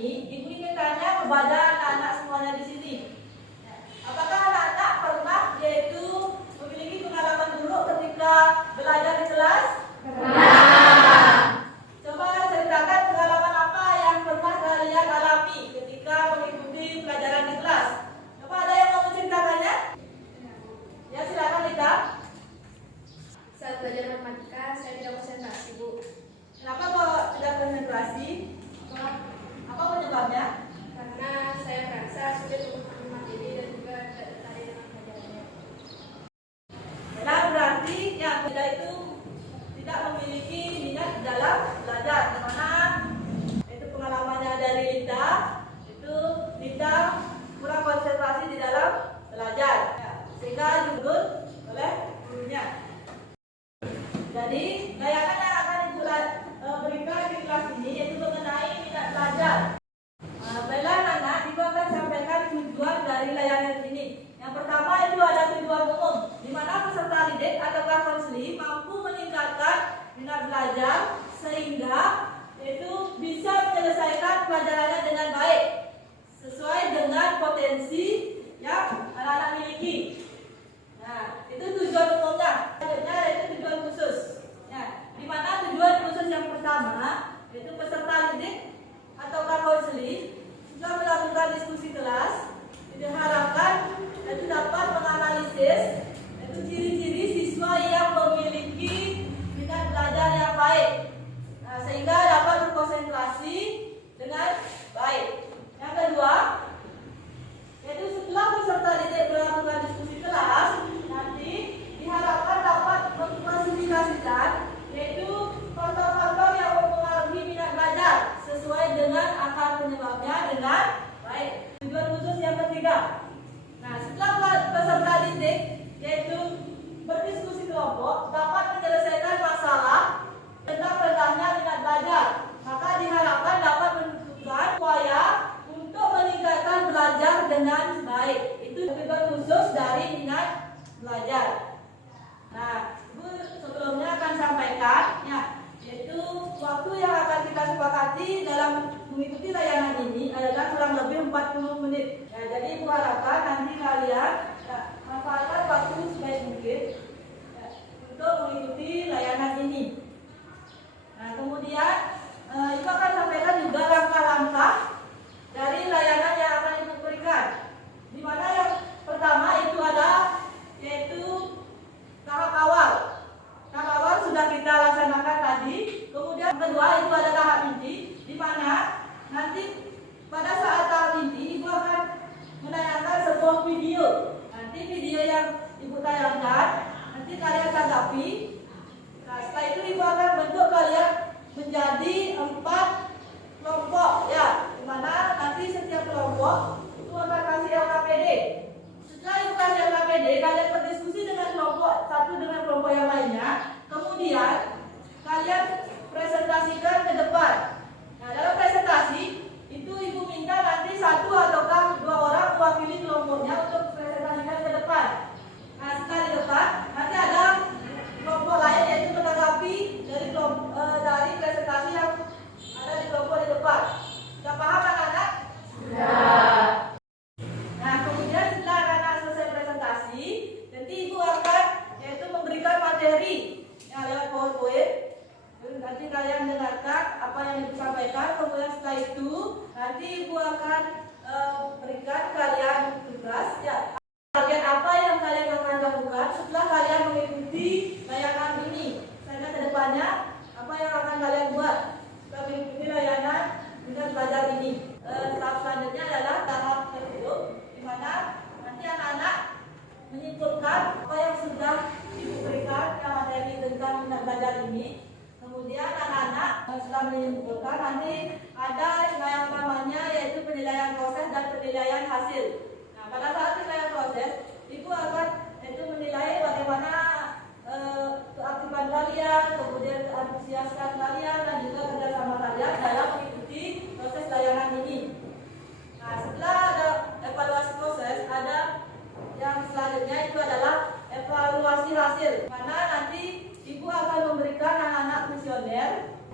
ini, Ibu ingin tanya kepada anak-anak semuanya di sini. Apakah anak-anak pernah yaitu memiliki pengalaman buruk ketika belajar di kelas? Coba ceritakan pengalaman apa yang pernah kalian alami ketika mengikuti pelajaran di kelas. Coba ada yang mau menceritakannya? Ya, silakan Lita. Saat belajar matematika, saya tidak konsentrasi, Bu. Kenapa kok tidak konsentrasi? Apa penyebabnya? Karena saya merasa sulit untuk memahami materi dan juga tidak tertarik dengan pelajarannya. Nah, berarti yang tidak itu tidak memiliki minat dalam belajar. Di mana itu pengalamannya dari Lita, itu Lita kurang konsentrasi di dalam belajar, sehingga diukur oleh gurunya. Jadi layanan yang akan Ibu berikan di kelas ini yaitu mengenai minat belajar. Baiklah anak-anak, Ibu akan sampaikan tujuan dari layanan ini. Yang pertama itu ada tujuan umum, di mana peserta didik atau konseling mampu meningkatkan minat belajar sehingga itu bisa menyelesaikan pelajarannya dengan baik sesuai dengan potensi yang anak-anak miliki. Nah, itu tujuan umumnya. Selanjutnya yaitu tujuan khusus. Ya, di mana tujuan khusus yang pertama yaitu peserta didik atau konseling sudah melakukan diskusi kelas, diharapkan itu dapat menganalisis itu ciri-ciri siswa yang memiliki minat belajar yang baik. Nah, sehingga dapat berkonsentrasi dengan baik. Yang kedua, yaitu setelah peserta didik melakukan diskusi kelas, nanti diharapkan dapat mengklasifikasikan yaitu faktor-faktor yang mempengaruhi minat belajar sesuai dengan akar penyebabnya dengan baik. Tujuan khusus yang ketiga. Nah, setelah peserta didik yaitu berdiskusi kelompok dapat menyelesaikan masalah tentang rendahnya minat belajar, maka diharapkan dapat menentukan upaya untuk meningkatkan belajar dengan baik. Itu tujuan khusus dari minat belajar. Nah, Ibu sebelumnya akan sampaikan ya, yaitu waktu yang akan kita sepakati dalam mengikuti layanan ini adalah kurang lebih 40 menit. Ya, jadi Ibu harapkan nanti kalian manfaatkan waktu sebaik mungkin ya, untuk mengikuti layanan ini. Nah, kemudian Ibu akan sampaikan juga langkah-langkah dari layanan yang akan Ibu berikan. Di mana yang pertama itu ada yaitu tahap awal. Tahap awal sudah kita laksanakan tadi. Kemudian yang kedua itu ada tahap inti, di mana nanti pada saat tahap inti Ibu akan menayangkan sebuah video. Nanti video yang Ibu tayangkan nanti kalian tanggapi. Nah, setelah itu Ibu akan bentuk kalian menjadi 4 kelompok ya, di mana nanti setiap kelompok itu akan kasih LKPD. Setelah Ibu kasih LKPD, kalian berdiskusi dengan kelompok satu dengan kelompok yang lainnya. Kemudian kalian presentasikan ke depan. Nah, dalam presentasi itu Ibu minta nanti 1 ataukah 2 orang mewakili kelompoknya untuk presentasikan ke depan. Nah, setelah di depan nanti ada kelompok lain yaitu menanggapi dari presentasi yang ada di kelompok di depan. Sudah paham anak-anak? Sudah. Nah, kemudian setelah anak-anak selesai presentasi, nanti Ibu akan yaitu memberikan materi yang lewat PowerPoint. Nanti kalian dengarkan apa yang Ibu sampaikan. Kemudian setelah itu nanti Ibu akan berikan kalian tugas ya. Target apa yang kalian akan lakukan setelah kalian mengikuti layanan ini? Sehingga kedepannya apa yang akan kalian buat setelah mengikuti layanan minat belajar ini? Tahap selanjutnya adalah tahap kedua, di mana nanti anak-anak menyimpulkan apa yang sudah Ibu berikan yang materi tentang minat belajar ini. Kemudian anak-anak setelah menyimpulkan nanti ada yang namanya yaitu penilaian proses dan penilaian hasil. Nah, pada saat penilaian proses, Ibu akan itu menilai bagaimana keaktifan kalian, kemudian antusiaskan kalian dan juga kerjasama kalian dalam mengikuti proses layanan ini. Nah, setelah ada evaluasi proses, ada yang selanjutnya itu adalah evaluasi hasil, mana nanti Ibu akan memberikan anak-anak kuesioner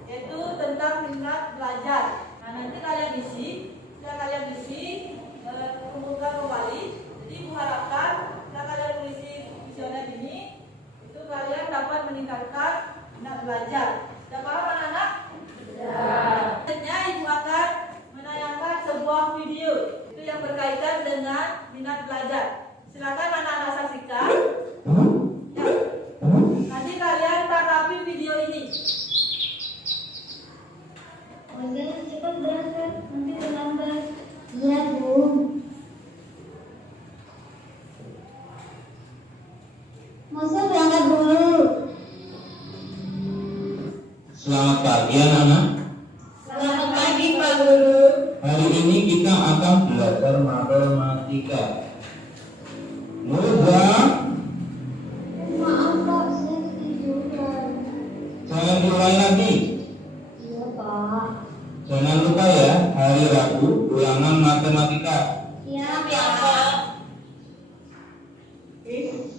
yaitu tentang minat belajar. Nah, nanti kalian isi, setelah kalian isi, kumpulkan kembali. Jadi Ibu harapkan setelah kalian mengisi kuesioner ini, itu kalian dapat meningkatkan minat belajar. Sudah paham anak-anak? Selanjutnya Ibu akan menayangkan sebuah video itu yang berkaitan dengan minat belajar. Silakan anak-anak saksikan. Ya. Nanti kalian tanggapi video ini. Udah cepat berangkat, nanti terlambat. Iya, Bu. Masa berangkat dulu? Selamat pagi anak-anak. Selamat pagi, Pak Guru. Hari ini kita akan belajar matematika. Mudah. Maaf, Pak, saya ketiduran. Saya mulai lagi. Iya, Pak. Jangan lupa ya, hari Rabu ulangan matematika. Siap ya, Pak.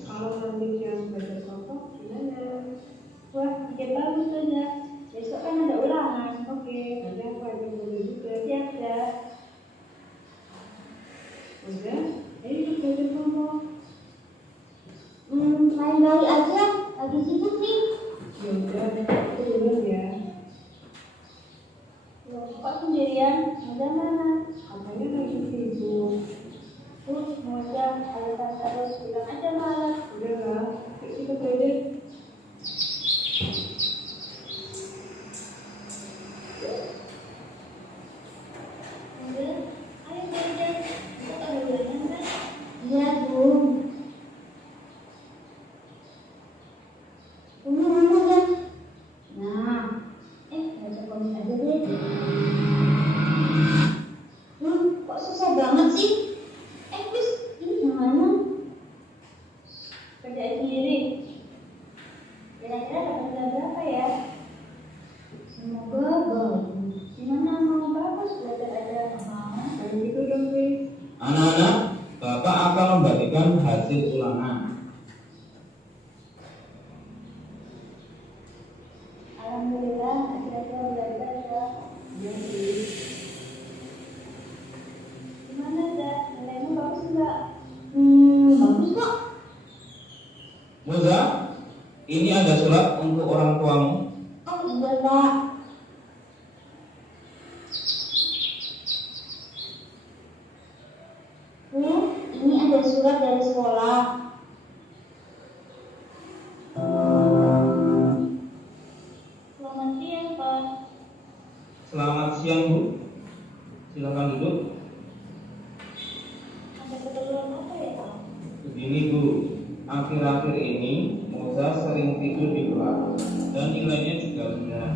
Kalau penelitian belajar kelompok gimana? Wah, ide bagus saja. Besok kan ada ulangan. Oke, nanti aku ajak dulu juga. Siap ya. Udah, ayo ikut belajar kelompok. Lain kali aja. Lagi sibuk nih. Ya udah, aku duluan ya. Loh, kok sendirian? Ada mana? Katanya lagi sibuk. Mau aja, alasan terus bilang aja malam. Udah lah, yuk kita belajar. Udah, ayo belajar. Kita ada ulangan kan? Iya, Bu. Mana kan? Nah, baca komik aja deh. Kok susah banget sih? Bis, ini gimana? Kerjain sendiri. Kira-kira dapat berapa ya? Semoga bagus. Gimana mau bagus belajar aja sama? Kayak gitu dong, Pi. Anak-anak, Bapak akan membagikan hasil ulangan. Alhamdulillah, akhirnya belajar ya. Iya, Pi. Gimana dah? Nilaimu bagus enggak? Bagus kok. Muza, ini ada surat untuk orang tuamu. Oh iya, Pak. Ini ada surat dari sekolah. Selamat siang, Pak. Selamat siang Bu. Silakan duduk. Ada keperluan apa ya, Pak? Begini Bu, akhir-akhir ini Muza sering tidur di kelas dan nilainya juga rendah.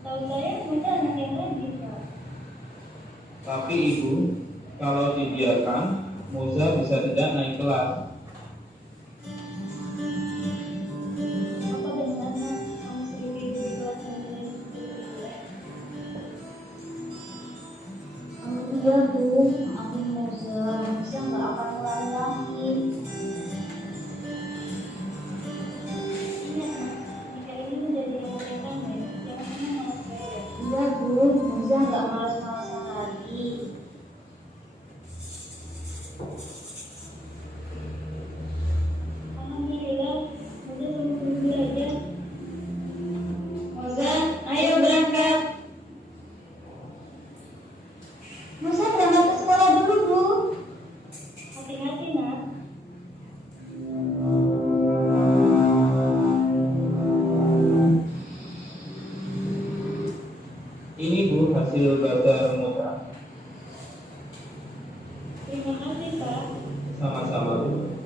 Tahu saya Bunda anak yang rajin, Pak. Tapi Ibu, kalau dibiarkan, Muza bisa tidak naik kelas. Apa benar kamu sering tidur di kelas dan nilai jelek? Iya, Bu. Maafin Moza. Moza nggak akan ulangi lagi. Iya, jika ini menjadi kewajiban ya, jangan hanya malas saya. Iya, Bu. Moza nggak malas-malasan lagi. Alhamdulillah, Moza tunggu dulu aja. Moza, ayo berangkat. Moza berangkat ke sekolah dulu, Bu. Hati-hati, Nak. Ini Bu hasil belajar Muza. Terima kasih, Pak. Sama-sama Bu.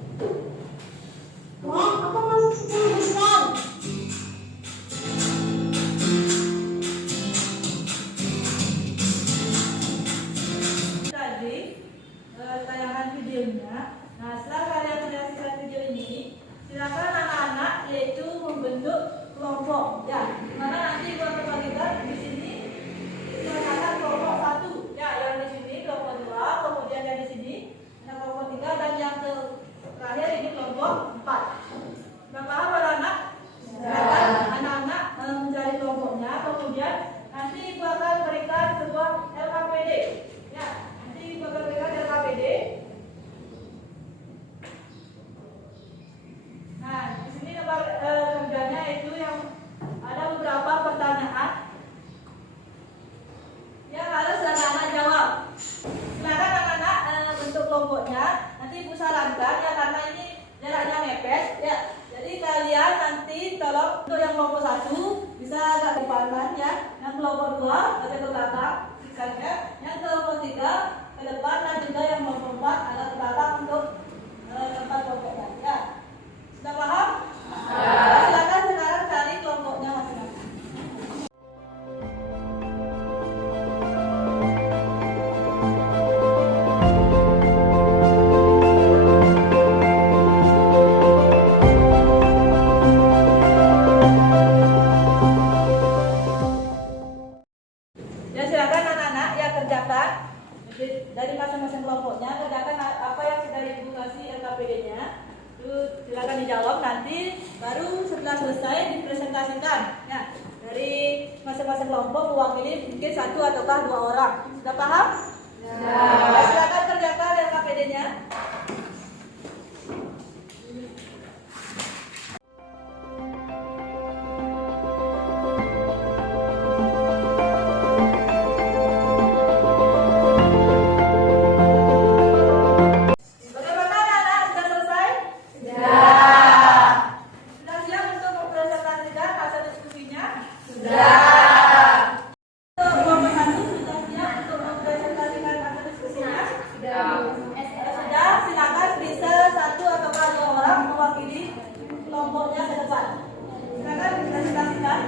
Wah, aku masuk 10 besar. Tadi tayangan videonya. Nah, setelah kalian menyaksikan video ini, silakan anak-anak yaitu membentuk kelompok. Ya, mana nanti buat bagikan di sini dikatakan kelompok 1. Ya, yang di sini kelompok 2, kemudian yang di sini ada kelompok 3 dan yang terakhir ini kelompok 4. Sudah paham anak-anak? Silakan anak-anak mencari kelompoknya, kemudian tolong untuk yang kelompok 1 bisa agak ke depan ya. Yang kelompok 2 agak ke belakang, sisanya. Yang kelompok 3 ke depan dan juga yang kelompok 4 agak ke belakang untuk tempat kelompoknya. Ya. Sudah paham? Ya. Silakan sekarang cari kelompoknya masing-masing. Ya silakan anak-anak ya kerjakan dari masing-masing kelompoknya, kerjakan apa yang sudah ibu kasih LKPD-nya. Itu silakan dijawab, nanti baru setelah selesai dipresentasikan ya. Dari masing-masing kelompok mewakili mungkin 1 ataukah 2 orang. Sudah paham? Ya. Silakan kerjakan LKPD-nya. Bagaimana anak-anak? Sudah selesai? Sudah siap untuk mempresentasikan hasil diskusinya? Untuk kelompok 1 sudah siap untuk mempresentasikan hasil diskusinya? Sudah, silakan bisa 1 atau 2 orang mewakili kelompoknya ke depan. Silakan dipresentasikan.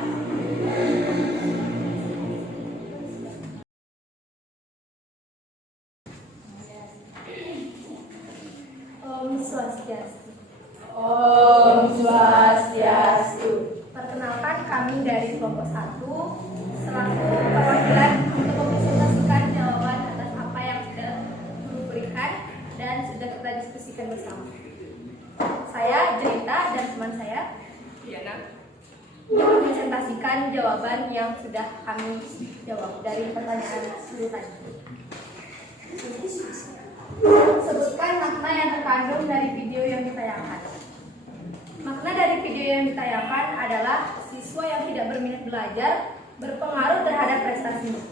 Om Swastiastu. Om Swastiastu. Perkenalkan, kami dari kelompok 1 selaku perwakilan untuk mempresentasikan jawaban atas apa yang sudah guru berikan dan sudah kita diskusikan bersama. Saya Jerita dan teman saya Diana mempresentasikan jawaban yang sudah kami jawab dari pertanyaan guru tadi. Sebutkan makna yang terkandung dari video yang ditayangkan. Makna dari video yang ditayangkan adalah siswa yang tidak berminat belajar berpengaruh terhadap prestasinya.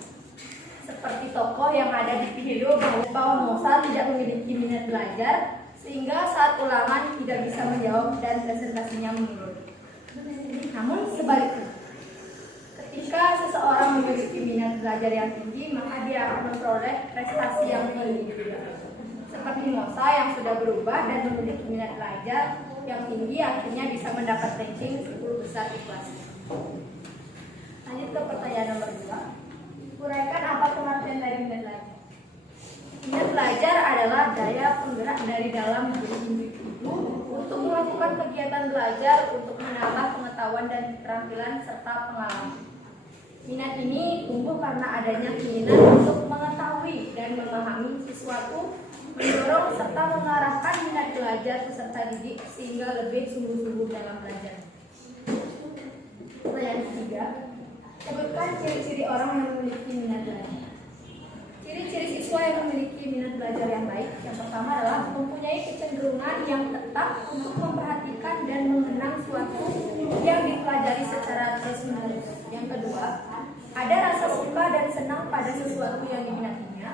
Seperti tokoh yang ada di video bahwa Mozart tidak memiliki minat belajar sehingga saat ulangan tidak bisa menjawab dan presentasinya menurun. Namun sebaliknya, ketika seseorang memiliki minat belajar yang tinggi, maka dia akan memperoleh prestasi yang tinggi. Seperti Mozart yang sudah berubah dan memiliki minat belajar yang tinggi, akhirnya bisa mendapat ranking 10 besar di kelas. Lanjut ke pertanyaan nomor 2. Uraikan apa pengertian dari minat belajar. Minat belajar adalah daya penggerak dari dalam diri individu untuk melakukan kegiatan belajar untuk menambah pengetahuan dan keterampilan serta pengalaman. Minat ini tumbuh karena adanya keinginan untuk mengetahui dan memahami sesuatu, mendorong serta mengarahkan minat belajar peserta didik sehingga lebih sungguh-sungguh dalam belajar. Pertanyaan ketiga, sebutkan ciri-ciri orang yang memiliki minat belajar. Ciri-ciri siswa yang memiliki minat belajar yang baik, yang pertama adalah mempunyai kecenderungan yang tetap untuk memperhatikan dan mengenang suatu yang dipelajari secara terus-menerus. Yang kedua, ada rasa suka dan senang pada sesuatu yang diminatinya.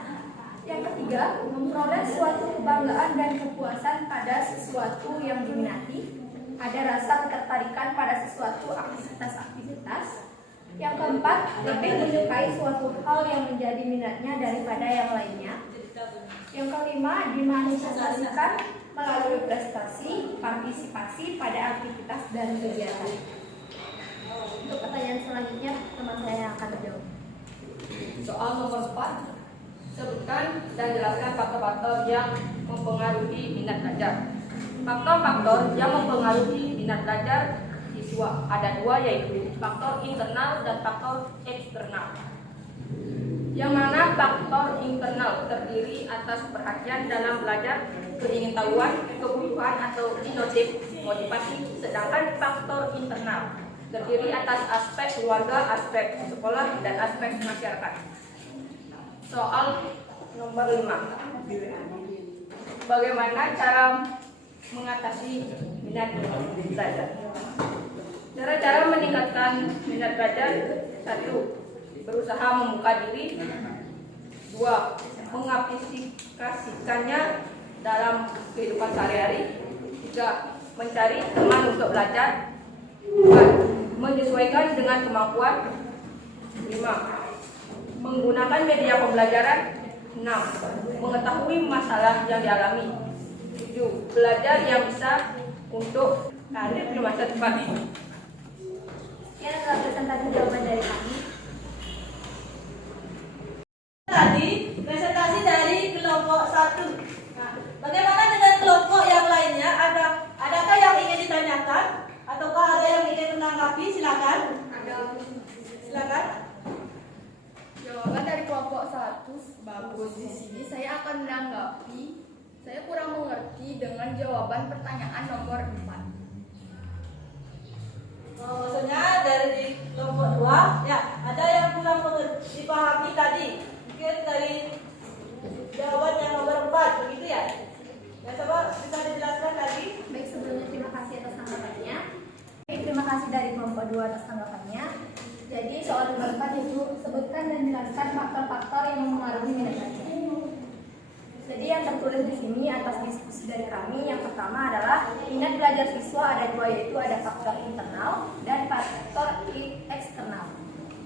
Yang ketiga, memperoleh suatu kebanggaan dan kepuasan pada sesuatu yang diminati. Ada rasa ketertarikan pada sesuatu aktivitas-aktivitas. Yang keempat, lebih menyukai suatu hal yang menjadi minatnya daripada yang lainnya. Yang kelima, dimanifestasikan melalui prestasi, partisipasi pada aktivitas dan kegiatan. Untuk pertanyaan selanjutnya, teman saya yang akan menjawab. Soal nomor 4, sebutkan dan jelaskan faktor-faktor yang mempengaruhi minat belajar. Faktor-faktor yang mempengaruhi minat belajar siswa ada 2, yaitu faktor internal dan faktor eksternal. Yang mana faktor internal terdiri atas perhatian dalam belajar, keingintahuan, kebutuhan atau motivasi, sedangkan faktor internal terdiri atas aspek keluarga, aspek sekolah, dan aspek masyarakat. Soal nomor 5, bagaimana cara mengatasi minat belajar? Cara-cara meningkatkan minat belajar: 1. Berusaha membuka diri. 2. Mengaplikasikannya dalam kehidupan sehari-hari. 3. Mencari teman untuk belajar. 4. Menyesuaikan dengan kemampuan. 5. Menggunakan media pembelajaran. 6. Mengetahui masalah yang dialami. 7. Belajar yang bisa untuk karir di masa depan. Sekian adalah presentasi jawaban dari kami. Tadi presentasi dari kelompok 1. Nah, bagaimana dengan kelompok yang lainnya? Adakah yang ingin ditanyakan? Ataukah ada yang ingin menanggapi? Silakan. Silakan. Jawaban dari kelompok 1 bagus. Di sini saya akan menanggapi. Saya kurang mengerti dengan jawaban pertanyaan nomor 4. Maksudnya dari kelompok 2, ya, ada yang kurang dipahami tadi. Mungkin dari jawaban yang nomor 4, begitu ya? Ya, coba bisa dijelaskan lagi. Baik, sebelumnya terima kasih atas tanggapannya. Baik, terima kasih dari kelompok 2 atas tanggapannya. Jadi soal nomor 4 itu sebutkan dan jelaskan faktor-faktor yang mempengaruhi minat belajar. Jadi yang tertulis di sini atas diskusi dari kami, yang pertama adalah minat belajar siswa ada dua, yaitu ada faktor internal dan faktor eksternal.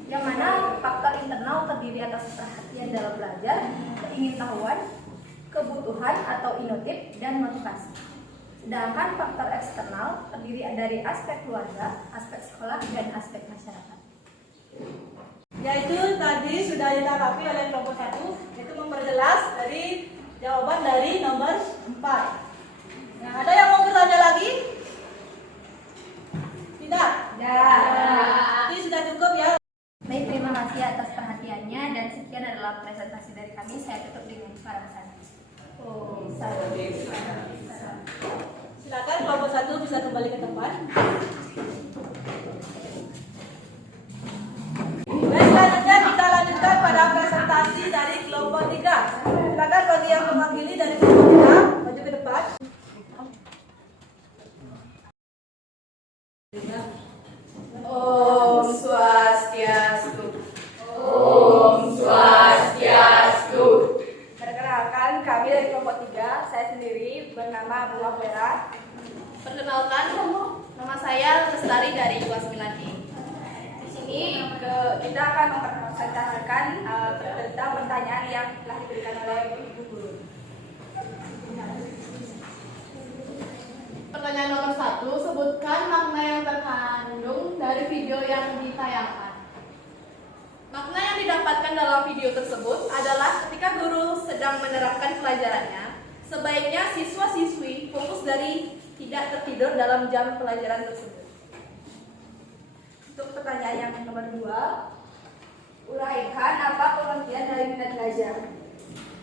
Yang mana faktor internal terdiri atas perhatian dalam belajar, keingintahuan, kebutuhan atau inotip, dan motivasi. Sedangkan faktor eksternal terdiri dari aspek keluarga, aspek sekolah, dan aspek masyarakat. Yaitu tadi sudah ditanggapi oleh kelompok 1, yaitu memperjelas dari jawaban dari nomor 4. Nah, ada yang mau bertanya lagi? Tidak? Jadi sudah cukup ya. Baik, terima kasih atas perhatiannya dan sekian adalah presentasi dari kami. Saya tutup dengan suara sana. Silakan kelompok 1 bisa kembali ke tempat. Baik, selanjutnya kita lanjutkan pada presentasi dari kelompok 3. Silakan bagi yang mewakili dari kelompok 3 maju ke depan. Om Swastiastu. Om Swastiastu. Perkenalkan, kami dari kelompok 3, saya sendiri bernama Bunga Vera. Perkenalkan, nama saya Lestari dari kelas 9E. Di sini kita akan mempresentasikan tentang pertanyaan yang telah diberikan oleh Ibu Guru. Pertanyaan nomor 1, sebutkan makna yang terkandung dari video yang ditayangkan. Makna yang didapatkan dalam video tersebut adalah ketika guru sedang menerapkan pelajarannya, sebaiknya siswa-siswi fokus dari tidak tertidur dalam jam pelajaran tersebut. Untuk pertanyaan yang nomor 2, uraikan apa pengertian dari minat belajar.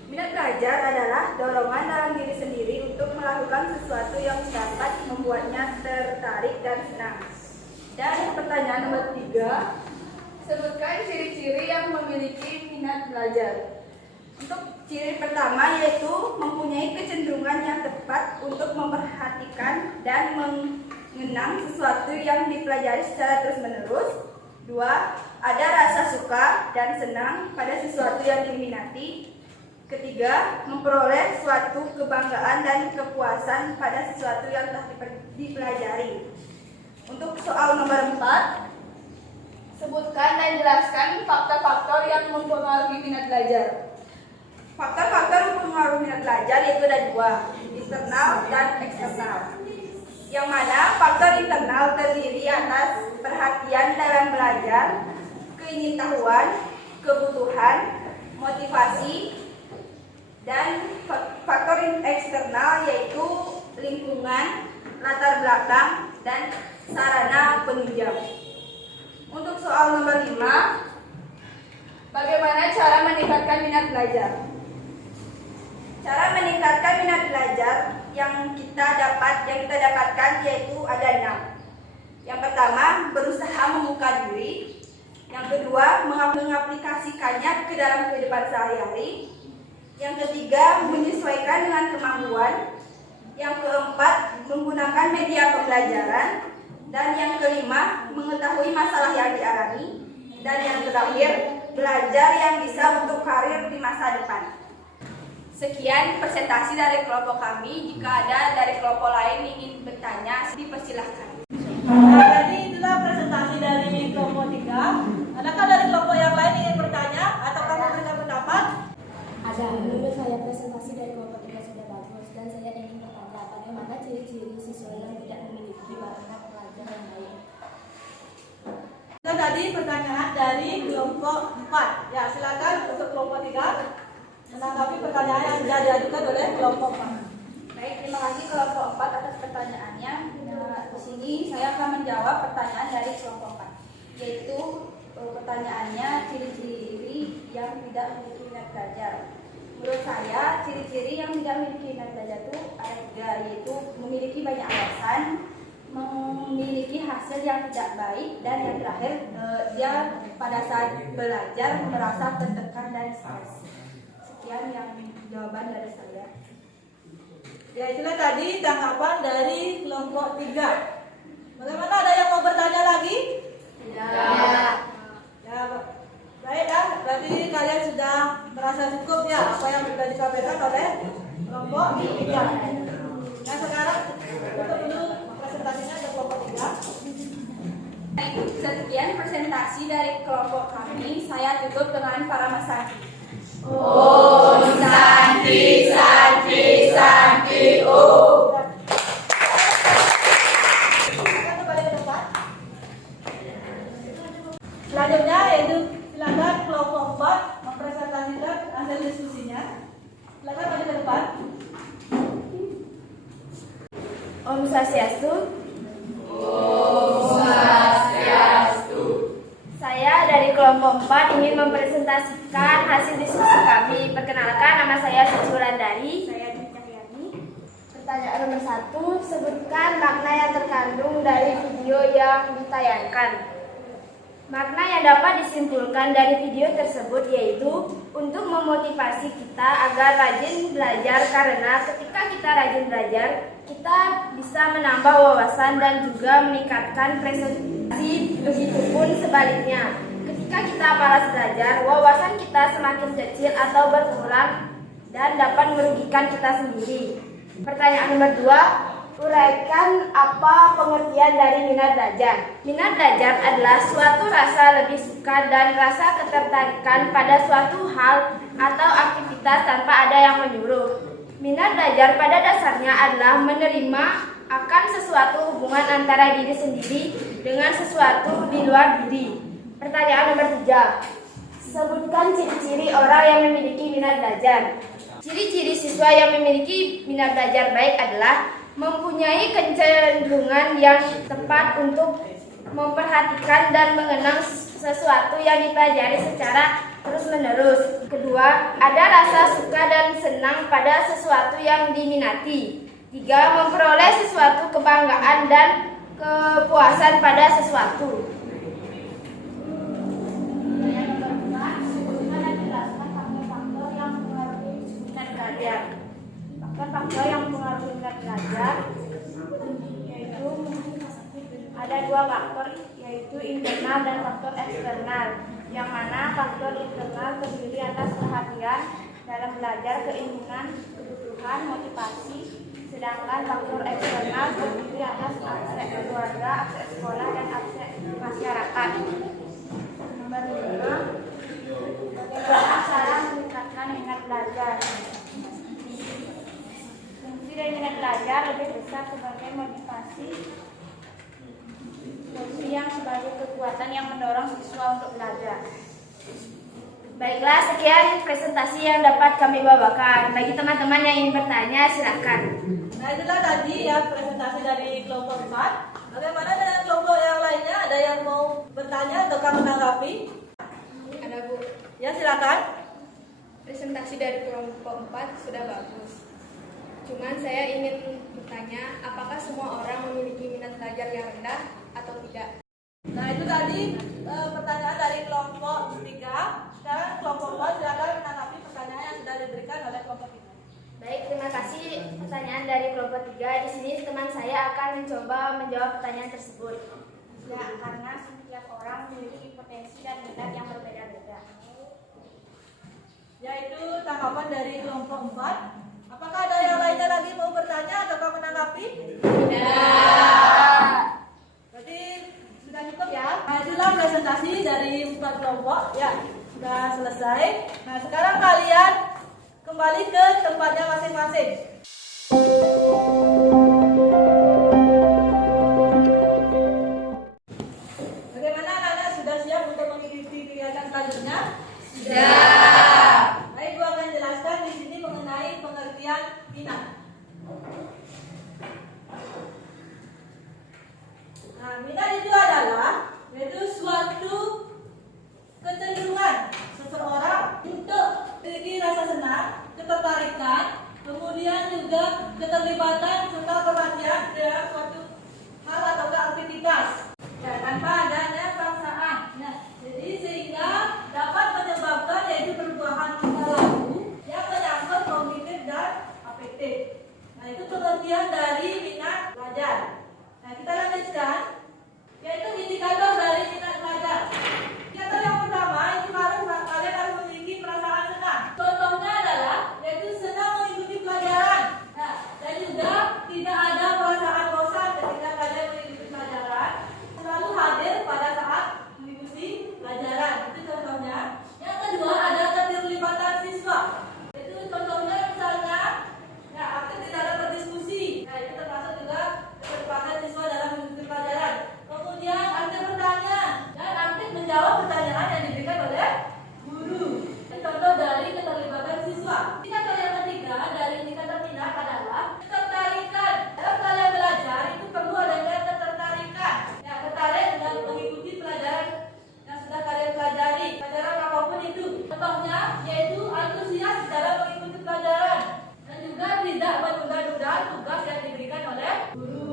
Minat belajar adalah dorongan dalam diri sendiri untuk melakukan sesuatu yang dapat membuatnya tertarik dan senang. Dan pertanyaan nomor 3, sebutkan ciri-ciri yang memiliki minat belajar. Untuk ciri pertama yaitu mempunyai kecenderungan yang tepat untuk memperhatikan dan mengenang sesuatu yang dipelajari secara terus-menerus. 2, ada rasa suka dan senang pada sesuatu yang diminati. 3, memperoleh suatu kebanggaan dan kepuasan pada sesuatu yang telah dipelajari. Untuk soal nomor 4, sebutkan dan jelaskan faktor-faktor yang mempengaruhi minat belajar. Faktor-faktor mempengaruhi minat belajar yaitu ada 2, internal dan eksternal. Yang mana faktor internal terdiri atas perhatian dalam belajar, keingintahuan, kebutuhan, motivasi, dan faktor eksternal yaitu lingkungan, latar belakang, dan sarana penunjang. Untuk soal nomor 5, bagaimana cara meningkatkan minat belajar? Cara meningkatkan minat belajar yang kita dapatkan yaitu ada 6. Yang pertama, berusaha membuka diri. Yang kedua, mengaplikasikannya ke dalam kehidupan sehari-hari. Yang ketiga, menyesuaikan dengan kemampuan. Yang keempat, menggunakan media pembelajaran. Dan yang kelima, mengetahui masalah yang dialami. Dan yang terakhir, belajar yang bisa untuk karir di masa depan. Sekian presentasi dari kelompok kami. Jika ada dari kelompok lain ingin bertanya, dipersilahkan. Nah, jadi itulah presentasi dari kelompok 3. Adakah dari kelompok yang lain ingin bertanya atau kamu memberikan pendapat? Ada. Menurut saya presentasi dari kelompok 3 sudah bagus dan saya ingin bertanya bagaimana ciri-ciri siswa yang tidak memiliki bakat pelajar yang baik. Itu tadi pertanyaan dari kelompok 4. Ya, silakan untuk kelompok 3 menanggapi pertanyaan yang sudah diajukan oleh kelompok 4. Baik, terima kasih kelompok 4 atas pertanyaannya. Di sini saya akan menjawab pertanyaan dari kelompok 4, yaitu pertanyaannya ciri-ciri yang tidak memiliki minat belajar. Menurut saya, ciri-ciri yang tidak memiliki minat belajar itu ada 3, yaitu memiliki banyak alasan, memiliki hasil yang tidak baik, dan yang terakhir dia pada saat belajar merasa tertekan dan stres. Sekian yang jawaban dari saya. Ya, itulah tadi tanggapan dari kelompok 3. Bagaimana, ada yang mau bertanya lagi? Ya. Ya, baik ya. Berarti kalian sudah merasa cukup ya apa yang sudah disampaikan oleh kelompok 3. Nah, sekarang tutup dulu presentasinya ke kelompok 3. Baik, sekian presentasi dari kelompok kami. Saya tutup dengan para masyarakat. Om Santi Santi Santi Om. Silakan kembali ke tempat. Selanjutnya yaitu silakan kelompok 4 mempresentasikan hasil diskusinya. Silakan maju ke depan. Om Swastiastu. Saya dari kelompok 4 ingin mempresentasikan hasil diskusi kami. Perkenalkan, nama saya Suci Wulandari. Saya Dwi Cahyani. Pertanyaan nomor 1, sebutkan makna yang terkandung dari video yang ditayangkan. Makna yang dapat disimpulkan dari video tersebut yaitu untuk memotivasi kita agar rajin belajar, karena ketika kita rajin belajar, kita bisa menambah wawasan dan juga meningkatkan prestasi. Begitupun sebaliknya, ketika kita malas belajar, wawasan kita semakin kecil atau berkurang dan dapat merugikan kita sendiri. Pertanyaan nomor 2, uraikan apa pengertian dari minat belajar. Minat belajar adalah suatu rasa lebih suka dan rasa ketertarikan pada suatu hal atau aktivitas tanpa ada yang menyuruh. Minat belajar pada dasarnya adalah menerima akan sesuatu hubungan antara diri sendiri dengan sesuatu di luar diri. Pertanyaan nomor 3, sebutkan ciri-ciri orang yang memiliki minat belajar. Ciri-ciri siswa yang memiliki minat belajar baik adalah mempunyai kecenderungan yang tepat untuk memperhatikan dan mengenang sesuatu yang dipelajari secara terus-menerus. Kedua, ada rasa suka dan senang pada sesuatu yang diminati. 3, memperoleh sesuatu kebanggaan dan kepuasan pada sesuatu. Yang kedua, sebutkan dan jelaskan faktor-faktor yang mempengaruhi minat belajar. Faktor-faktor yang mempengaruhi minat belajar yaitu ada 2 faktor, yaitu internal dan faktor eksternal. Yang mana faktor internal terdiri atas perhatian dalam belajar, keinginan, kebutuhan, motivasi. Sedangkan faktor eksternal terdiri atas aspek keluarga, aspek sekolah, dan aspek masyarakat. Nomor 5, bagaimana cara meningkatkan minat belajar. Fungsi dari minat belajar lebih besar sebagai motivasi, fungsi yang sebagai kekuatan yang mendorong siswa untuk belajar. Baiklah, sekian presentasi yang dapat kami bawakan. Bagi teman-teman yang ingin bertanya, silakan. Nah, itulah tadi ya presentasi dari kelompok 4. Bagaimana dengan kelompok yang lainnya? Ada yang mau bertanya atau menanggapi? Ada Bu. Ya, silakan. Presentasi dari kelompok 4 sudah bagus. Cuman saya ingin bertanya, apakah semua orang memiliki minat belajar yang rendah atau tidak? Nah, itu tadi pertanyaan dari kelompok 3. Sekarang kelompok 4 silakan menanggapi pertanyaan yang sudah diberikan oleh kelompok 3. Baik, terima kasih pertanyaan dari kelompok 3. Di sini teman saya akan mencoba menjawab pertanyaan tersebut. Ya, karena setiap orang memiliki potensi dan minat yang berbeda-beda. Yaitu tanggapan dari kelompok 4. Apakah ada yang lainnya lagi mau bertanya atau menanggapi? Tidak. Nah, itulah presentasi dari 4 kelompok ya, sudah selesai. Nah, sekarang kalian kembali ke tempatnya masing-masing. Bagaimana anak-anak, sudah siap untuk mengikuti kegiatan selanjutnya? Sudah. Baik, Ibu akan jelaskan di sini mengenai pengertian minat. Nah, minat itu adalah yaitu suatu kecenderungan seseorang untuk memiliki rasa senang, ketertarikan, kemudian juga keterlibatan serta perhatian dalam suatu hal atau aktivitas ya, tanpa adanya paksaan. Nah, jadi sehingga dapat menyebabkan yaitu perubahan perilaku yang menyangkut kognitif dan afektif. Nah, itu pengertian dari minat belajar. Nah, kita lanjutkan, yaitu indikator dari minat belajar. Indikator yang pertama itu kalian harus memiliki perasaan senang. Contohnya adalah yaitu senang mengikuti pelajaran. Nah, dan juga tidak ada perasaan bosan ketika kalian mengikuti pelajaran. Selalu hadir pada saat mengikuti pelajaran. Itu contohnya. Yang kedua ada keterlibatan siswa. Itu contohnya misalnya ya, aktif di dalam berdiskusi. Nah, itu termasuk juga keterlibatan siswa dalam mengikuti pelajaran. Kemudian aktif bertanya dan aktif menjawab pertanyaan yang diberikan oleh guru. Ini contoh dari keterlibatan siswa. Indikator yang ketiga dari indikator minat adalah ketertarikan. Dalam kalian belajar itu perlu adanya ketertarikan. Ya, tertarik dengan mengikuti pelajaran yang sudah kalian pelajari, pelajaran apapun itu. Contohnya yaitu antusias dalam mengikuti pelajaran dan juga tidak menunda-nunda tugas yang diberikan oleh guru.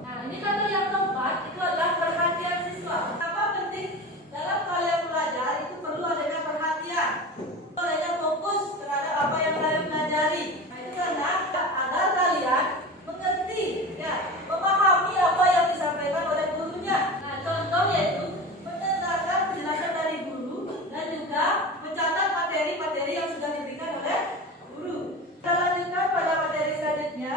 Nah, indikator yang keempat itu adalah perhatian siswa. Apa penting dalam kalian belajar itu perlu adanya perhatian, adanya fokus terhadap apa yang kalian pelajari. Nah, itu karena agar kalian mengerti, ya, memahami apa yang disampaikan oleh gurunya. Nah, contoh yaitu mendengarkan penjelasan dari guru dan juga mencatat materi-materi yang sudah diberikan oleh guru. Kita lanjutkan pada materi selanjutnya.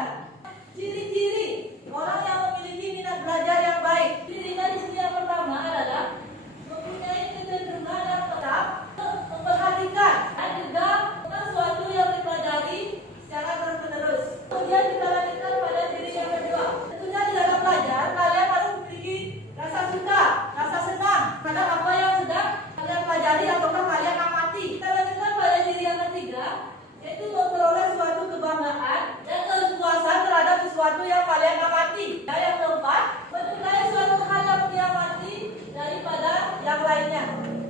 Ciri-ciri orang yang memiliki minat belajar yang baik. Cirinya di sini yang pertama adalah mempunyai kecenderungan yang tetap memperhatikan dan juga sesuatu yang dipelajari secara terus-menerus. Kemudian kita lanjutkan pada ciri yang kedua. Tentunya di dalam belajar kalian harus memiliki rasa suka, rasa senang terhadap apa yang sudah kalian pelajari ataukah kalian amati. Kita lanjutkan pada ciri yang ketiga, yaitu memperoleh suatu kebanggaan dan kepuasan terhadap sesuatu yang kalian amati. Dan yang keempat, menilai suatu hal yang diamati daripada yang lainnya.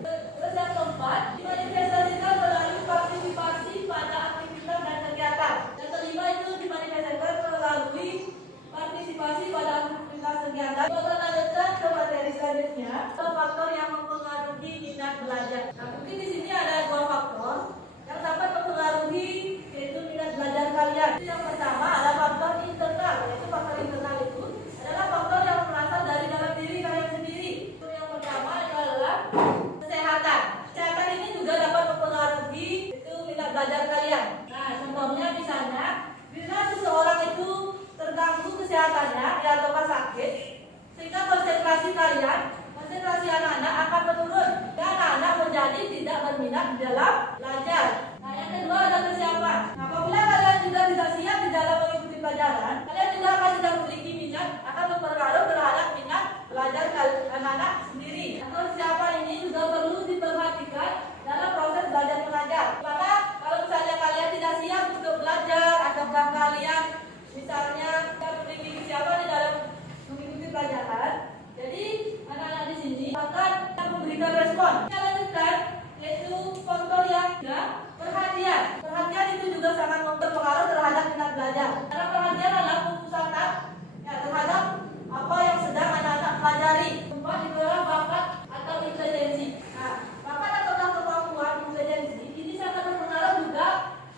Terus yang keempat, dimanifestasikan melalui partisipasi pada aktivitas dan kegiatan. Yang kelima itu dimanifestasikan melalui partisipasi pada aktivitas kegiatan. Kita lanjutkan ke materi selanjutnya, faktor yang mempengaruhi minat belajar. Nah, mungkin di sini ada 2 faktor yang dapat mempengaruhi yaitu minat belajar kalian. Yang pertama adalah faktor internal, yaitu faktor internal itu adalah faktor yang berasal dari dalam diri kalian sendiri. Yang pertama adalah kesehatan. Kesehatan ini juga dapat mempengaruhi itu minat belajar kalian. Nah, contohnya misalnya bila seseorang itu terganggu kesehatannya ya ataukah sakit, sehingga konsentrasi kalian, konsentrasi anak-anak akan menurun dan anak-anak menjadi tidak berminat di dalam belajar. Nah, yang kedua adalah kesiapan. Nah, apabila kalian juga tidak siap di dalam mengikuti pelajaran, kalian juga akan tidak memiliki minat, akan berpengaruh terhadap minat belajar anak-anak sendiri. Atau kesiapan ini juga perlu diperhatikan dalam proses belajar mengajar. Karena kalau misalnya kalian tidak siap untuk belajar, ataukah kalian misalnya tidak memiliki kesiapan di dalam mengikuti pelajaran, jadi anak-anak di sini akan memberikan respon. Kita lanjutkan yaitu faktor yang ketiga, perhatian. Perhatian itu juga sangat berpengaruh terhadap minat belajar. Karena perhatian adalah pemusatan ya, terhadap apa yang sedang anak-anak pelajari. Keempat adalah bakat atau intelijensi. Nah, bakat atau kemampuan intelijensi ini sangat berpengaruh juga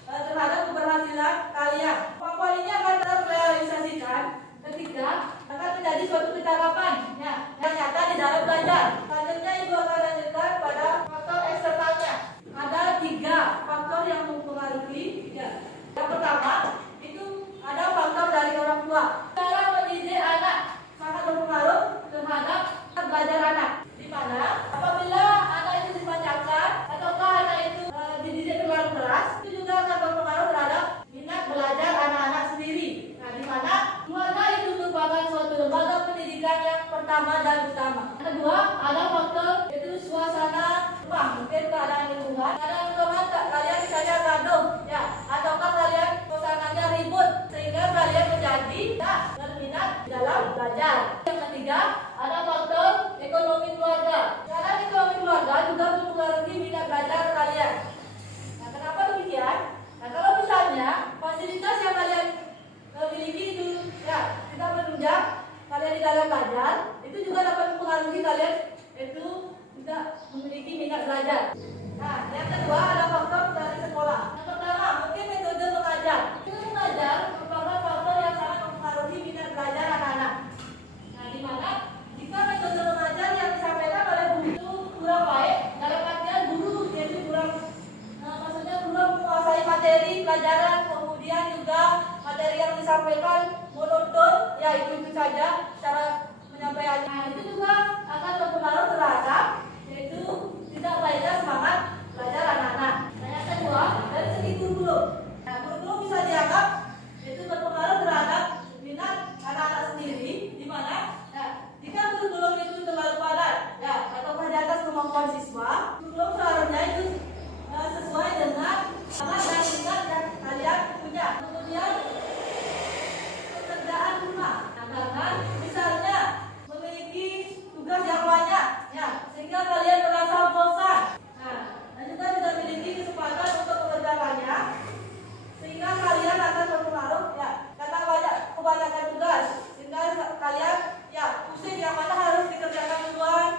terhadap keberhasilan kalian. Kemampuan ini akan terrealisasikan ketika akan menjadi suatu kecakapan ya, yang nyata di dalam belajar. Selanjutnya Ibu akan lanjutkan pada faktor eksternalnya. Ada 3 faktor yang mempengaruhi ya. Yang pertama itu ada faktor dari orang tua. Cara mendidik anak sangat berpengaruh terhadap belajar anak. minat belajar. Nah, yang kedua ada faktor dari sekolah. Yang pertama, mungkin metode mengajar. Metode mengajar merupakan faktor yang sangat mempengaruhi minat belajar anak-anak. Nah, di mana jika metode mengajar yang disampaikan oleh guru itu kurang baik, dalam artian guru jadi kurang, maksudnya belum menguasai materi pelajaran, kemudian juga materi yang disampaikan monoton, ya itu saja cara menyampaikannya. Nah, itu juga akan berpengaruh terhadap yaitu tidak baiknya semangat belajar anak-anak. Nah, yang kedua dari segi kurikulum. Nah, kurikulum bisa dianggap itu berpengaruh terhadap minat anak-anak sendiri, di mana jika kurikulum itu terlalu padat ya atau di atas kemampuan siswa, kurikulum seharusnya itu sesuai dengan semangat dan minat yang kalian punya. Kemudian pekerjaan rumah. Nah, karena misalnya memiliki tugas yang banyak ya sehingga kalian merasa bosan. Nah, dan juga tidak memiliki kesempatan untuk mengerjakannya sehingga kalian akan terpengaruh ya karena kebanyakan tugas sehingga kalian ya pusing yang mana harus dikerjakan duluan.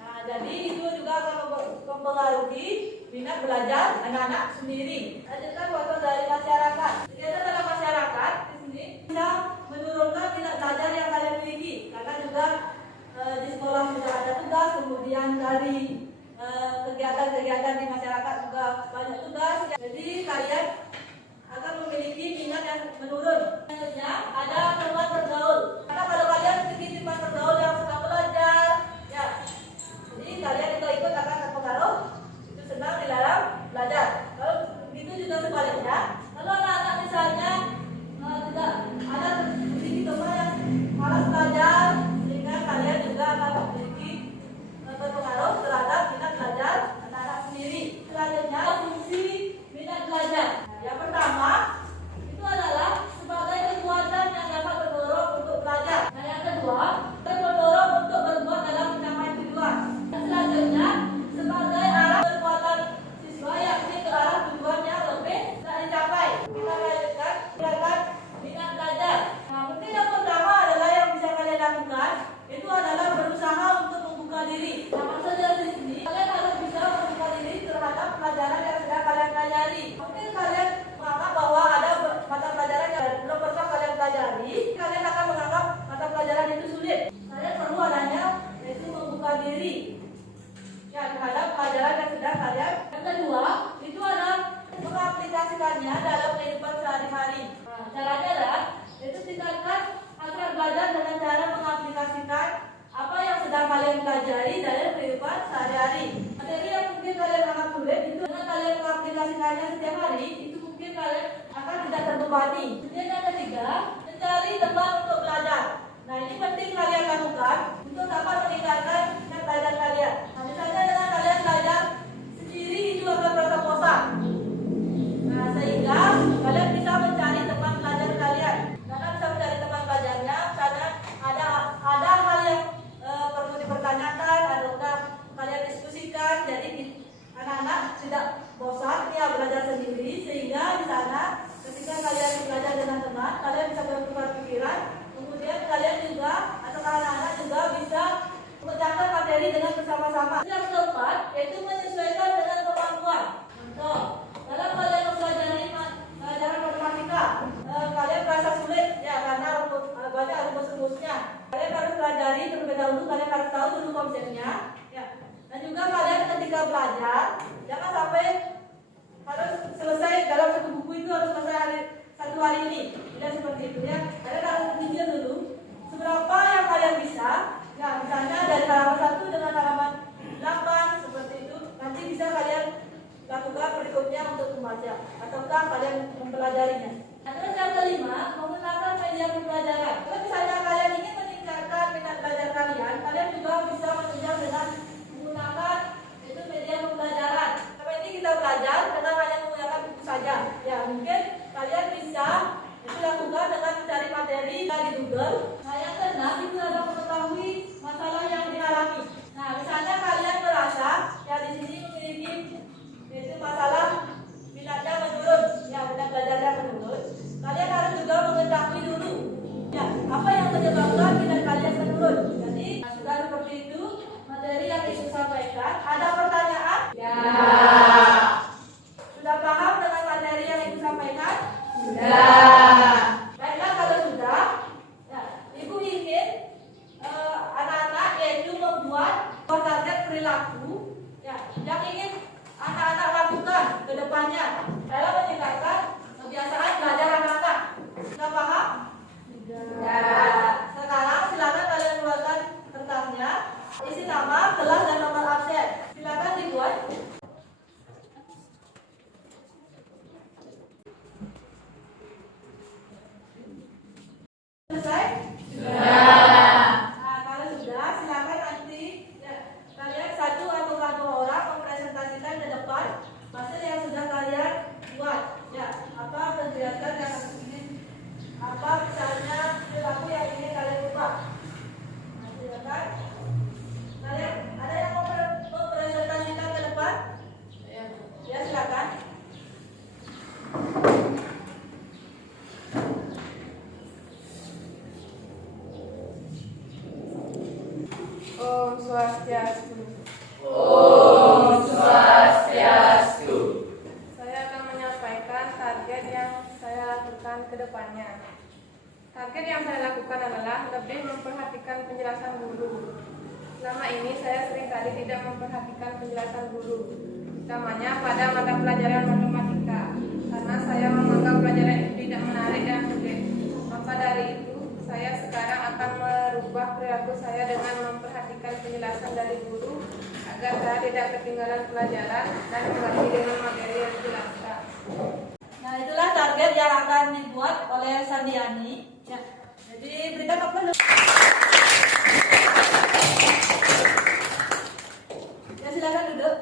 Nah, jadi itu juga akan mempengaruhi minat belajar anak-anak sendiri. Lanjutkan faktor dari masyarakat. Kegiatan dalam masyarakat di sini bisa menurunkan minat belajar yang kalian miliki karena juga di sekolah sudah ada tugas, kemudian dari kegiatan-kegiatan di masyarakat juga banyak tugas. Jadi kalian akan memiliki minat yang menurun. Selanjutnya ada teman bergaul. Karena kalau kalian memiliki teman bergaul yang sedang belajar, ya, jadi kalian ikut akan terpengaruh itu sedang di dalam belajar. Kalau begitu juga sebaliknya, kalau anak-anak misalnya tidak ada memiliki teman yang malas belajar, sehingga kalian juga akan memiliki berpengaruh terhadap minat belajar anak-anak sendiri. Selanjutnya fungsi minat belajar. Yang pertama itu adalah sebagai kekuatan yang dapat mendorong untuk belajar. Nah, yang kedua mendorong untuk berbuat dalam mencapai tujuan. Dan selanjutnya sebagai arah kekuatan siswa yang ke arah tujuan yang lebih tak dicapai. Kita lanjutkan gerakan minat belajar. Nah, mungkin yang pertama adalah yang bisa kalian lakukan itu adalah berusaha untuk membuka diri. Nah, maksudnya di sini kalian harus bisa membuka diri terhadap pelajaran yang sedang kalian pelajari. Mungkin kalian menganggap bahwa ada mata pelajaran yang belum pernah kalian pelajari, kalian akan menganggap mata pelajaran itu sulit. Kalian perlu adanya yaitu membuka diri ya terhadap pelajaran yang sedang kalian. Yang kedua itu adalah mengaplikasikannya dalam kehidupan sehari-hari. Nah, caranya adalah itu tingkatkan agar belajar dengan cara mengaplikasikan apa yang sedang kalian pelajari dalam kehidupan sehari-hari. Materi yang mungkin kalian anggap sulit itu dengan kalian mengaplikasikannya setiap hari, itu mungkin kalian akan tidak terbebani. Kemudian yang ketiga, mencari teman untuk belajar. Nah, ini penting kalian lakukan untuk dapat meningkatkan minat belajar kalian. Nah, misalnya dengan kalian belajar sendiri itu akan merasa bosan. Nah, sehingga kalian bisa mencari teman belajar kalian. Karena bisa mencari teman belajarnya karena ada hal yang perlu dipertanyakan, ataukah kalian diskusikan. Jadi anak-anak tidak bosan ya belajar sendiri, sehingga di sana ketika kalian belajar dengan teman, kalian bisa bertukar pikiran. Kemudian kalian juga atau anak-anak juga bisa memecahkan materi dengan bersama-sama. Yang keempat yaitu menyesuaikan dengan kemampuan. Contoh, dalam kalian mempelajari pelajaran matematika, kalian merasa sulit ya karena banyak rumus-rumusnya. Kalian harus pelajari terlebih dahulu, kalian harus tahu dulu konsepnya ya. Dan juga kalian ketika belajar jangan sampai harus selesai dalam satu buku itu harus selesai satu hari ini. Tidak seperti itu ya. Kalian harus pikir dulu seberapa yang kalian bisa. Ya, misalnya dari halaman 1 dengan halaman 8 seperti itu. Nanti bisa kalian lakukan berikutnya untuk membaca ataukah kalian mempelajarinya. Nah, terus yang kelima, menggunakan media pembelajaran. Kalau misalnya kalian ingin meningkatkan minat belajar kalian, kalian juga bisa menunjang dengan menggunakan itu media pembelajaran. Sampai ini kita belajar dengan hanya menggunakan buku saja. Ya, mungkin kalian bisa itu lakukan dengan mencari materi di Google. Nah, yang keenam itu adalah mengetahui masalah yang dialami. Nah, misalnya kalian merasa ya di sini memiliki itu masalah minatnya menurun, ya minat belajarnya menurun. Kalian harus juga perilaku ya, yang ingin anak-anak lakukan ke depannya dalam meningkatkan kebiasaan belajar anak-anak. Sudah paham? Ya. Sekarang silakan kalian keluarkan kertasnya, isi nama, kelas, dan nomor absen. Silakan dibuat. Selesai? Nah, kalau sudah, silakan nanti ya, kalian satu atau dua orang mempresentasikan ke depan hasil yang sudah kalian buat. Ya, apa kegiatan yang ingin, apa misalnya perilaku yang ingin kalian ubah. Nah, silakan. Kalian ada yang mau mempresentasikan ke depan? Ya, silakan. Om Swastiastu. Om Swastiastu. Saya akan menyampaikan target yang saya lakukan ke depannya. Target yang saya lakukan adalah lebih memperhatikan penjelasan guru. Selama ini saya seringkali tidak memperhatikan penjelasan guru, utamanya pada mata pelajaran matematika, karena saya menganggap pelajaran itu tidak menarik dan sulit. Maka dari itu, saya sekarang akan merubah perilaku saya dengan memperhatikan penjelasan dari guru agar saya tidak ketinggalan pelajaran dan mengerti dengan materi yang dijelaskan. Nah, itulah target yang akan dibuat oleh Sandiani. Ya. Jadi berikan aplaus. Ya, silakan duduk.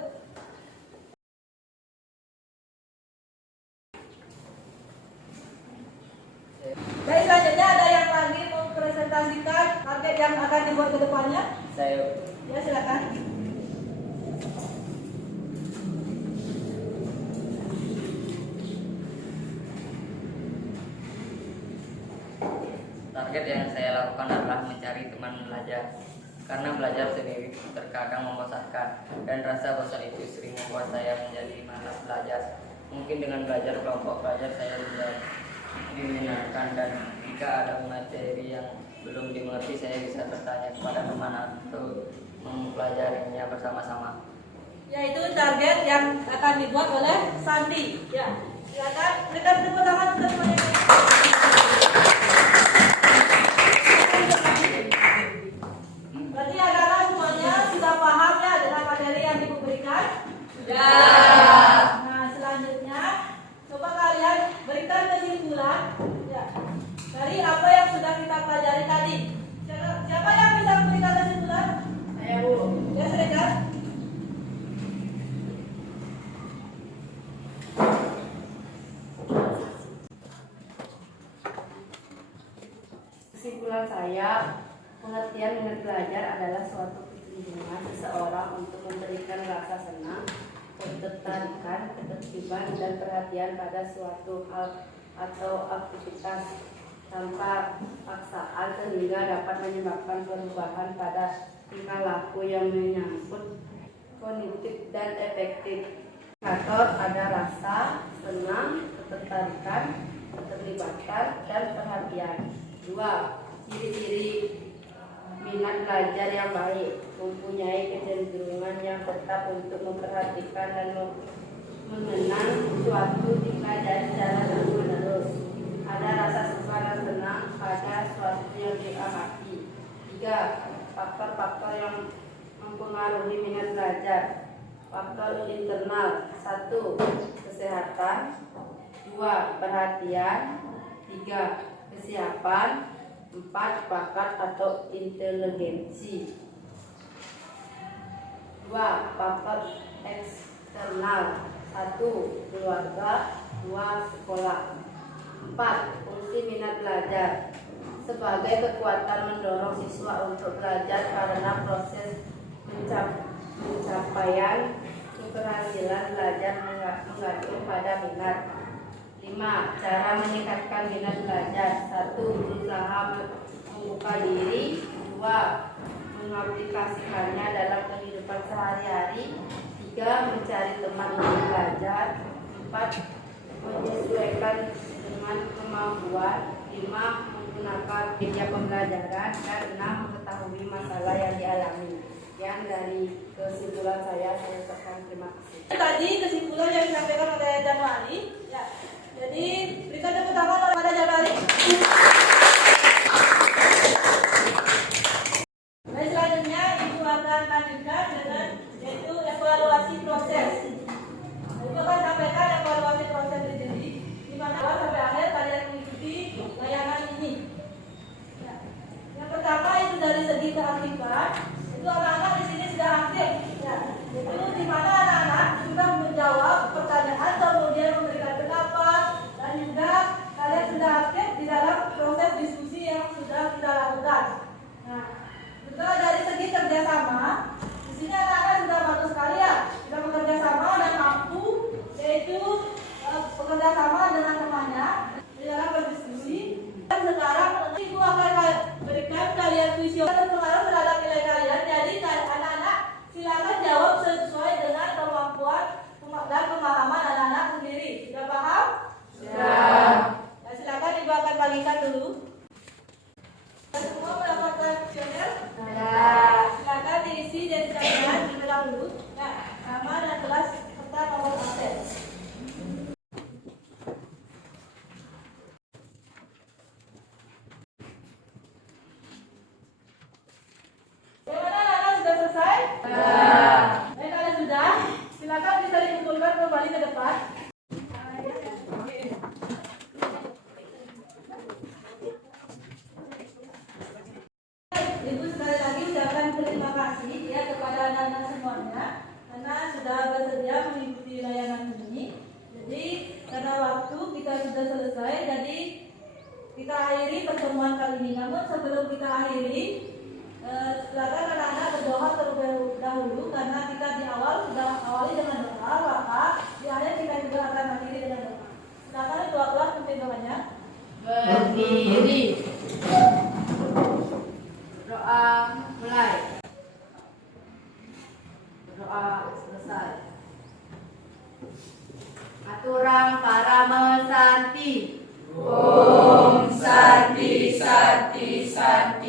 Baik, selanjutnya ada yang lagi mempresentasikan target yang akan dibuat ke depannya? Saya Ya, silakan. Target yang saya lakukan adalah mencari teman belajar. Karena belajar sendiri terkadang membosankan dan rasa bosan itu sering membuat saya menjadi malas belajar. Mungkin dengan belajar kelompok belajar saya bisa dimenangkan, dan jika ada materi yang belum dimengerti saya bisa bertanya kepada teman atau mempelajarinya bersama-sama. Ya, itu target yang akan dibuat oleh Sandi. Ya, silakan berikan tepuk tangan untuk teman-teman. Berarti anak-anak semuanya sudah paham ya dengan materi yang Ibu berikan? Sudah. Nah, selanjutnya coba kalian berikan kesimpulan ya, dari apa yang sudah kita pelajari tadi. Siapa yang bisa memberikan kesimpulan? Saya, Bu. Ya, silakan. Kesimpulan saya, pengertian minat belajar adalah suatu kecenderungan seseorang untuk memberikan rasa senang, ketertarikan, ketertiban, dan perhatian pada suatu hal atau aktivitas tanpa paksaan sehingga dapat menyebabkan perubahan pada tingkah laku yang menyangkut kognitif dan efektif. Indikator ada rasa senang, ketertarikan, keterlibatan, dan perhatian. 2. Ciri-ciri minat belajar yang baik: mempunyai kecenderungan yang tetap untuk memperhatikan dan mengenang suatu dipelajari secara terus-menerus. Ada rasa suka dan senang pada suatu yang diamati. 3. Faktor-faktor yang mempengaruhi minat belajar. Faktor internal: 1. Kesehatan, 2. Perhatian, 3. Kesiapan, 4. Bakat atau inteligensi. 2. Faktor eksternal: 1. Keluarga, 2. Sekolah. 4. Fungsi minat belajar: sebagai kekuatan mendorong siswa untuk belajar karena proses pencapaian keberhasilan belajar menggantung pada minat. 5. Cara meningkatkan minat belajar: 1. Berusaha membuka diri, 2. mengaplikasikannya dalam kehidupan sehari-hari, 3. Mencari teman untuk belajar, 4. Menyesuaikan dengan kemampuan, 5. Menggunakan media pembelajaran, dan 6. Mengetahui masalah yang dialami. Sekian dari kesimpulan saya ucapkan terima kasih. Tadi kesimpulan yang disampaikan oleh Januari. Ya. Jadi berikan tepuk tangan kepada Januari. Dan selanjutnya Ibu akan lanjutkan dengan yaitu evaluasi proses. Ibu akan sampaikan evaluasi proses jadi di mana awal sampai akhir kalian mengikuti layanan ini. Ya. Yang pertama itu dari segi keaktifan. Itu anak-anak di sini sudah aktif. Ya. Itu di mana anak-anak sudah menjawab pertanyaan, kemudian memberikan pendapat, dan juga kalian sudah aktif di dalam proses diskusi yang sudah kita lakukan. Nah, juga dari segi kerjasama, di sini anak-anak sudah bagus sekali ya, sudah bekerja sama dan mampu, yaitu bekerja sama dengan temannya di dalam berdiskusi. Dan sekarang Ibu akan berikan kalian kuesioner berpengaruh terhadap nilai kalian. Jadi anak-anak silakan jawab sesuai dengan kemampuan dan pemahaman anak-anak sendiri. Sudah paham? Sudah. Nah, silakan Ibu akan bagikan dulu. Semua mendapatkan kuesioner? Sudah. Silakan diisi dan dicatat terlebih dahulu. Nah, nama dan kelas serta nomor absen. Bagaimana anak-anak sudah selesai? Sudah. Baik, kalian sudah? Silakan bisa dikumpulkan kembali ke depan. Ibu sekali lagi ucapkan terima kasih ya kepada anak-anak semuanya karena sudah bersedia mengikuti layanan ini. Jadi karena waktu kita sudah selesai, jadi kita akhiri pertemuan kali ini. Namun sebelum kita akhiri, silakan anak-anak berdoa terlebih dahulu karena kita di awal sudah awali dengan doa, maka di akhir kita juga akan akhiri dengan doa. Silakan ketua kelas pimpin doanya. Berdiri. Doa mulai. Doa selesai. Aturang Parama Santi. Om Santi Santi Santi.